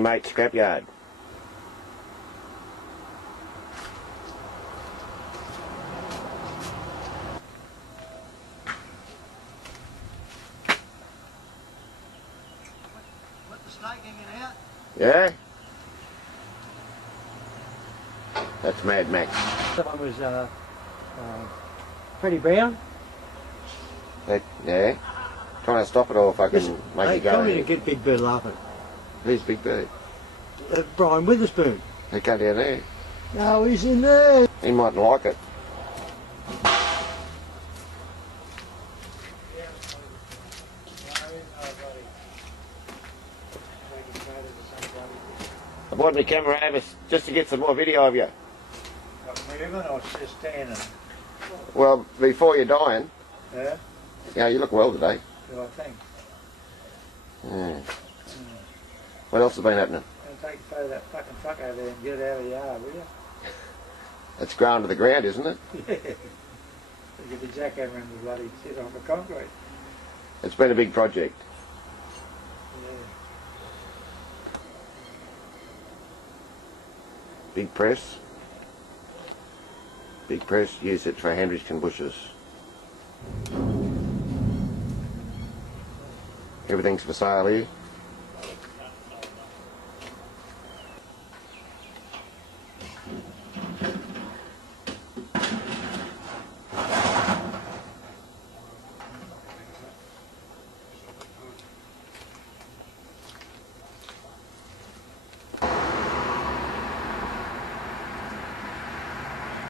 my mate's scrapyard. Let the snake hanging out? Yeah? That's Mad Max. That one was Freddie Brown. Yeah? Trying to stop it or fucking make it go. Tell me to get Big Bird laughing. Who's Big Bird? Brian Witherspoon. He go down there. No, he's in there. He mightn't like it. I brought my camera over just to get some more video of you. Moving or just standing? Well, before you're dying, Yeah? yeah, you look well today. Do I think? Yeah. What else has been happening? Take a photo of that fucking fuck over there and get it out of the yard, will you? It's grown to the ground, isn't it? Yeah. Get the jackhammer and the bloody shit off the concrete. It's been a big project. Yeah. Big press. Big press, use it for Hendrickson bushes. Everything's for sale here.